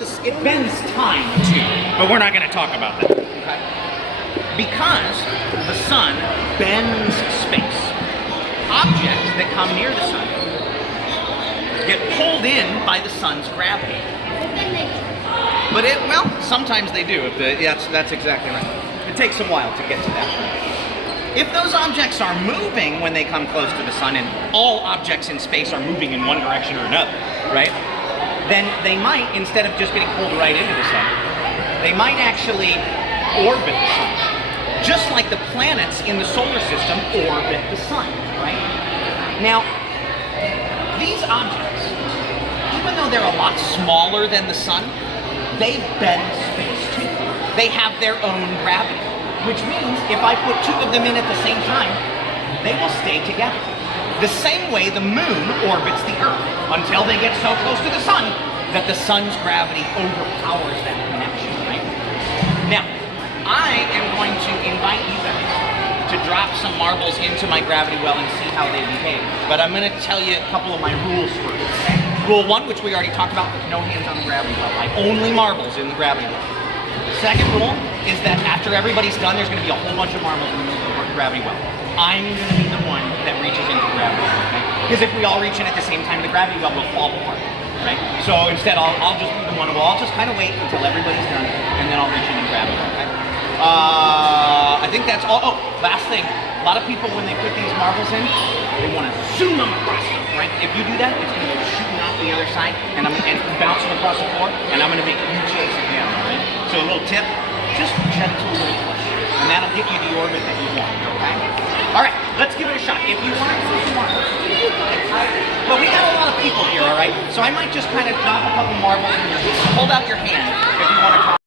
it bends time too, but we're not going to talk about that. Okay? Because the sun bends space. Objects that come near the sun get pulled in by the sun's gravity. But sometimes they do. That's exactly right. It takes a while to get to that point. If those objects are moving when they come close to the sun, and all objects in space are moving in one direction or another, right? Then they might, instead of just getting pulled right into the sun, they might actually orbit the sun. Just like the planets in the solar system orbit the sun, right? Now, these objects, even though they're a lot smaller than the sun, they bend space too. They have their own gravity, which means if I put two of them in at the same time, they will stay together. The same way the moon orbits the Earth until they get so close to the sun that the sun's gravity overpowers that connection, right? Now, I am going to invite you guys to drop some marbles into my gravity well and see how they behave. But I'm going to tell you a couple of my rules first, okay? Rule 1, which we already talked about, no hands on the gravity well. Only marbles in the gravity well. Second rule is that after everybody's done, there's going to be a whole bunch of marbles in the gravity well. I'm going to be the one that reaches into the gravity well, okay? Because if we all reach in at the same time, the gravity well will fall apart, right? So instead, I'll just be the one who will. I'll just kind of wait until everybody's done, and then I'll reach in and grab it, okay? I think that's all. Oh, last thing. A lot of people, when they put these marbles in, they want to zoom them across, right? If you do that, it's going to go shooting off the other side, and bouncing across the floor, and I'm going to make you chase it down, right? So a little tip, just gentle little push, and that'll get you the orbit that you want, okay? All right, let's give it a shot. If you want to throw some marbles, well, we got a lot of people here, all right? So I might just kind of drop a couple marbles and hold out your hand if you want to